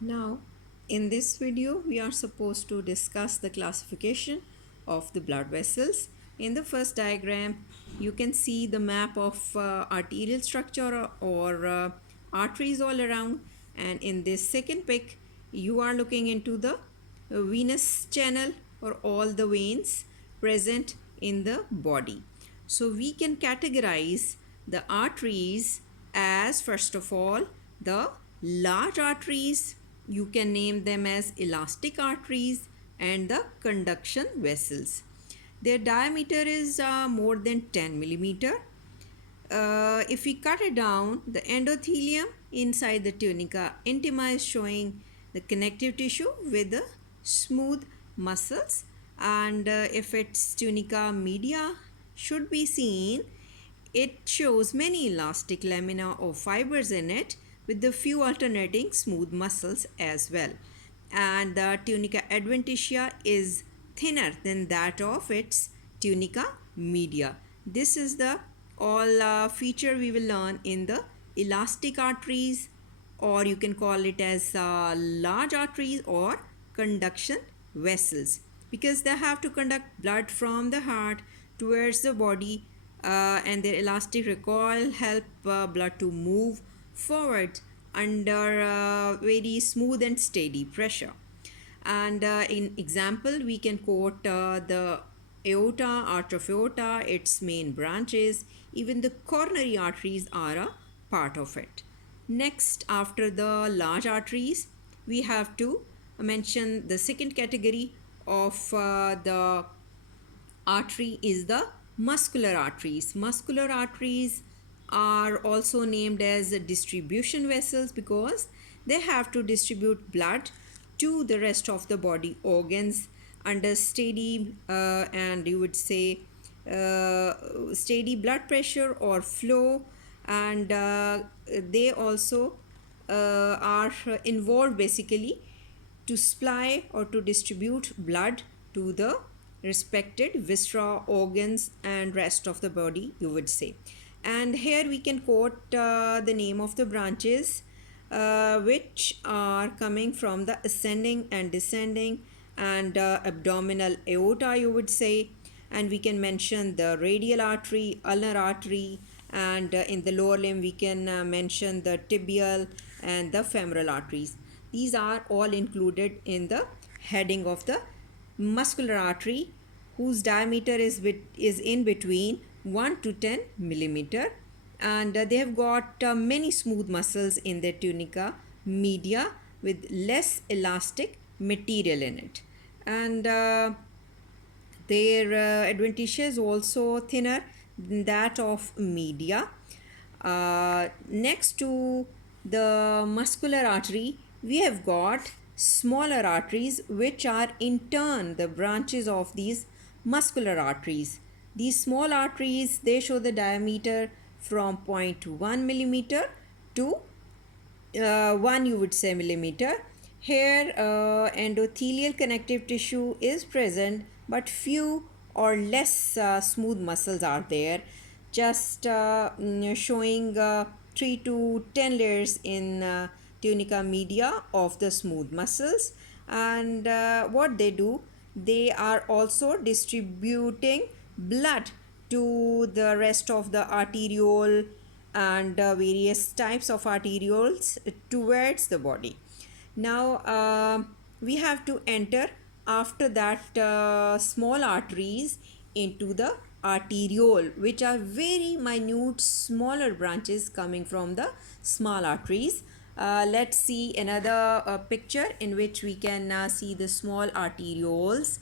Now, in this video, we are supposed to discuss the classification of the blood vessels. In the first diagram, you can see the map of arterial structure or arteries all around. And in this second pic, you are looking into the venous channel or all the veins present in the body. So we can categorize the arteries as, first of all, the large arteries. You can name them as elastic arteries and the conduction vessels. Their diameter is more than 10 millimeter. If we cut it down, the endothelium inside the tunica intima is showing the connective tissue with the smooth muscles, and if its tunica media should be seen, it shows many elastic lamina or fibers in it with the few alternating smooth muscles as well. And the tunica adventitia is thinner than that of its tunica media. This is the all feature we will learn in the elastic arteries, or you can call it as large arteries or conduction vessels, because they have to conduct blood from the heart towards the body, and their elastic recoil help blood to move forward under very smooth and steady pressure. And in example, we can quote the aorta, arch of aorta, its main branches, even the coronary arteries are a part of it. Next, after the large arteries, we have to mention the second category of the artery is the muscular arteries. Muscular arteries are also named as distribution vessels because they have to distribute blood to the rest of the body organs under steady and you would say steady blood pressure or flow, and they also are involved basically to supply or to distribute blood to the respected viscera, organs and rest of the body, you would say. And here we can quote the name of the branches which are coming from the ascending and descending and abdominal aorta, you would say. And we can mention the radial artery, ulnar artery, and in the lower limb we can mention the tibial and the femoral arteries. These are all included in the heading of the muscular artery, whose diameter is in between 1 to 10 millimeter, and they have got many smooth muscles in their tunica media with less elastic material in it, and their adventitia is also thinner than that of media. Next to the muscular artery, we have got smaller arteries, which are in turn the branches of these muscular arteries. These small arteries, they show the diameter from 0.1 millimeter to 1, you would say, millimeter. Here endothelial connective tissue is present, but few or less smooth muscles are there, just showing 3 to 10 layers in tunica media of the smooth muscles. And what they do, they are also distributing blood to the rest of the arteriole and various types of arterioles towards the body. Now we have to enter after that small arteries into the arteriole, which are very minute smaller branches coming from the small arteries. Let's see another picture in which we can see the small arterioles,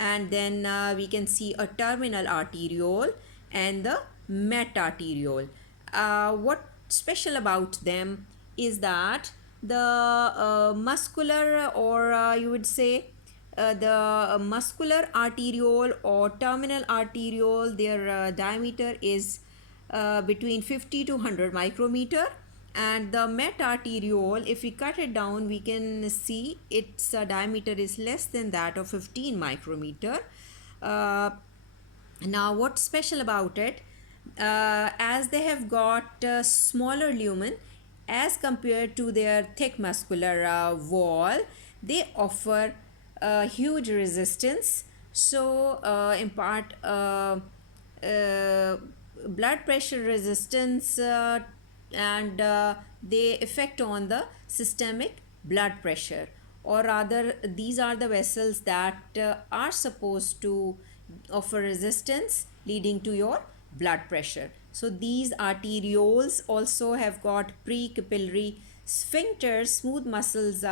and then we can see a terminal arteriole and the metarteriole. What special about them is that the muscular or you would say the muscular arteriole or terminal arteriole, their diameter is between 50 to 100 micrometer, and the metarteriole, if we cut it down, we can see its diameter is less than that of 15 micrometer. Now what's special about it, as they have got smaller lumen, as compared to their thick muscular wall, they offer huge resistance. So, in part, uh, blood pressure resistance and they affect on the systemic blood pressure, or rather these are the vessels that are supposed to offer resistance leading to your blood pressure. So these arterioles also have got pre-capillary sphincters, smooth muscles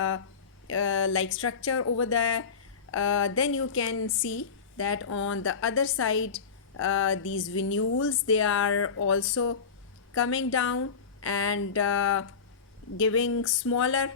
like structure over there. Then you can see that on the other side, these venules, they are also coming down and giving smaller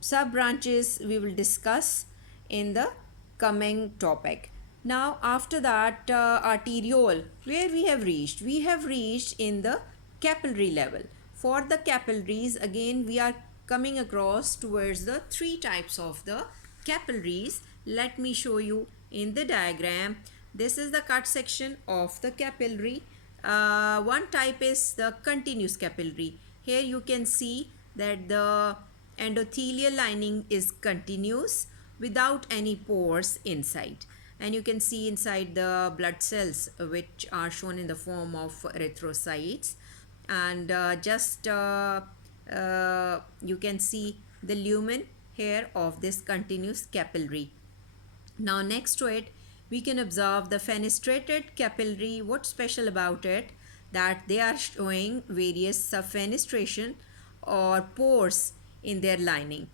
sub branches we will discuss in the coming topic. Now after that, arteriole, where we have reached in the capillary level. For the capillaries, again we are coming across towards the three types of the capillaries. Let me show you in the diagram. This is the cut section of the capillary. One type is the continuous capillary. Here you can see that the endothelial lining is continuous without any pores inside, and you can see inside the blood cells which are shown in the form of erythrocytes, and you can see the lumen here of this continuous capillary. Now next to it, we can observe the fenestrated capillary. What's special about it? That they are showing various fenestration or pores in their lining,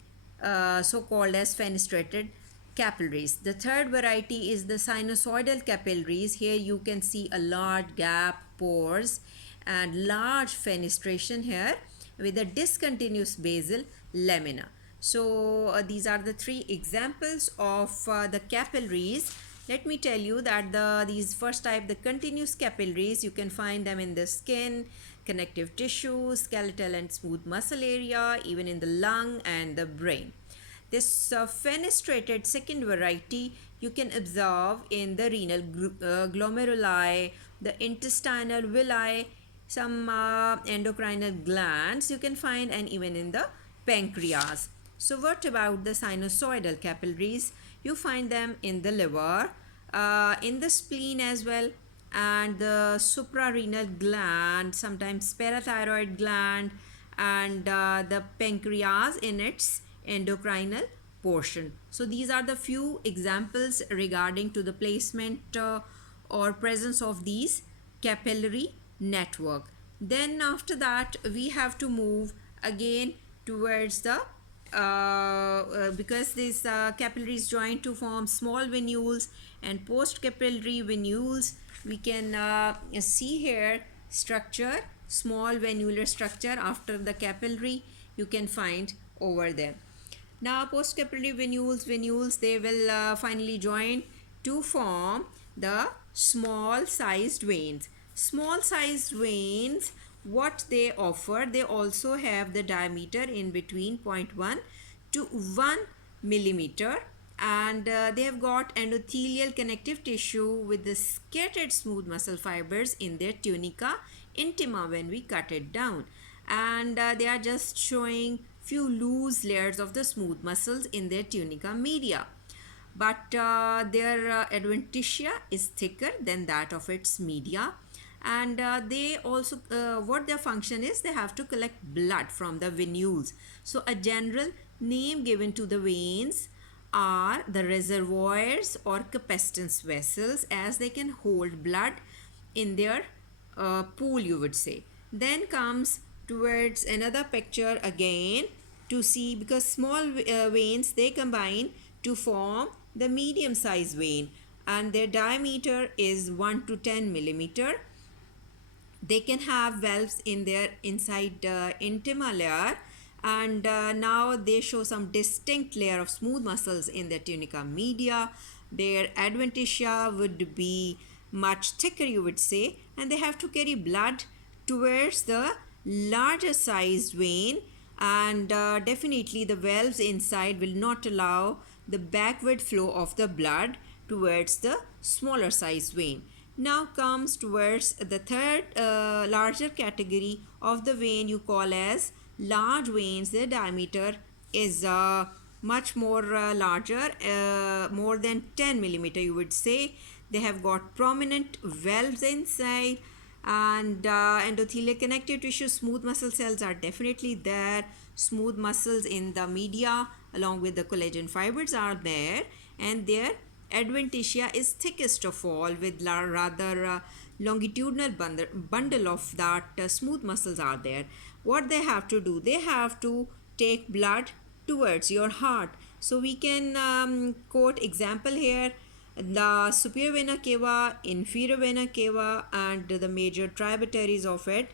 so called as fenestrated capillaries. The third variety is the sinusoidal capillaries. Here you can see a large gap, pores, and large fenestration here with a discontinuous basal lamina. So these are the three examples of the capillaries. Let me tell you that these first type, the continuous capillaries, you can find them in the skin, connective tissue, skeletal and smooth muscle area, even in the lung and the brain. This fenestrated second variety you can observe in the renal glomeruli, the intestinal villi, some endocrinal glands you can find, and even in the pancreas. So what about the sinusoidal capillaries? You find them in the liver, in the spleen as well, and the suprarenal gland, sometimes parathyroid gland, and the pancreas in its endocrinal portion. So these are the few examples regarding to the placement or presence of these capillary network. Then after that, we have to move again towards the because these capillaries join to form small venules and post capillary venules. We can see here structure, small venular structure after the capillary you can find over there. Now post capillary venules they will finally join to form the small sized veins. Small sized veins, what they offer, they also have the diameter in between 0.1 to 1 millimeter, and they have got endothelial connective tissue with the scattered smooth muscle fibers in their tunica intima when we cut it down, and they are just showing few loose layers of the smooth muscles in their tunica media, but their adventitia is thicker than that of its media, and they also what their function is, they have to collect blood from the venules. So a general name given to the veins are the reservoirs or capacitance vessels, as they can hold blood in their pool, you would say. Then comes towards another picture again to see, because small veins they combine to form the medium size vein, and their diameter is 1 to 10 millimeter. They can have valves in their inside intima layer, and now they show some distinct layer of smooth muscles in their tunica media. Their adventitia would be much thicker, you would say, and they have to carry blood towards the larger sized vein, and definitely the valves inside will not allow the backward flow of the blood towards the smaller sized vein. Now comes towards the third larger category of the vein you call as large veins, their diameter is much more larger, more than 10 millimeter, you would say. They have got prominent valves inside, and endothelial connective tissue, smooth muscle cells are definitely there. Smooth muscles in the media along with the collagen fibers are there, and their adventitia is thickest of all, with rather longitudinal bundle of that smooth muscles are there. What they have to do, they have to take blood towards your heart. So we can quote example here: the superior vena cava, inferior vena cava, and the major tributaries of it.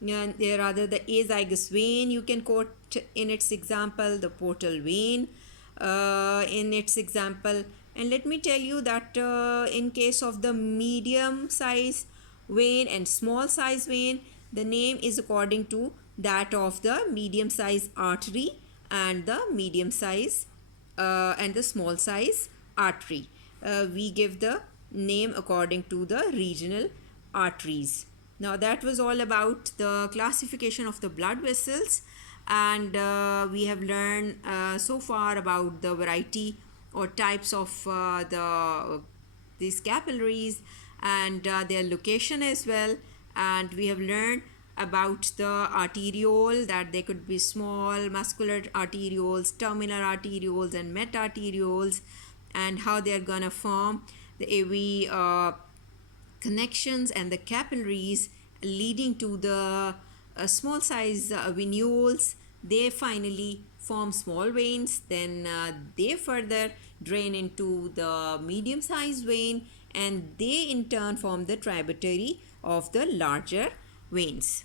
And rather, the azygous vein, you can quote in its example, the portal vein in its example. And let me tell you that in case of the medium size vein and small size vein, the name is according to that of the medium size artery and the medium size and the small size artery. We give the name according to the regional arteries. Now that was all about the classification of the blood vessels, and we have learned so far about the variety or types of these capillaries and their location as well. And we have learned about the arteriole, that they could be small muscular arterioles, terminal arterioles, and metarterioles, and how they are gonna form the AV connections and the capillaries leading to the small size venules. They finally form small veins, then they further drain into the medium sized vein, and they in turn form the tributary of the larger veins.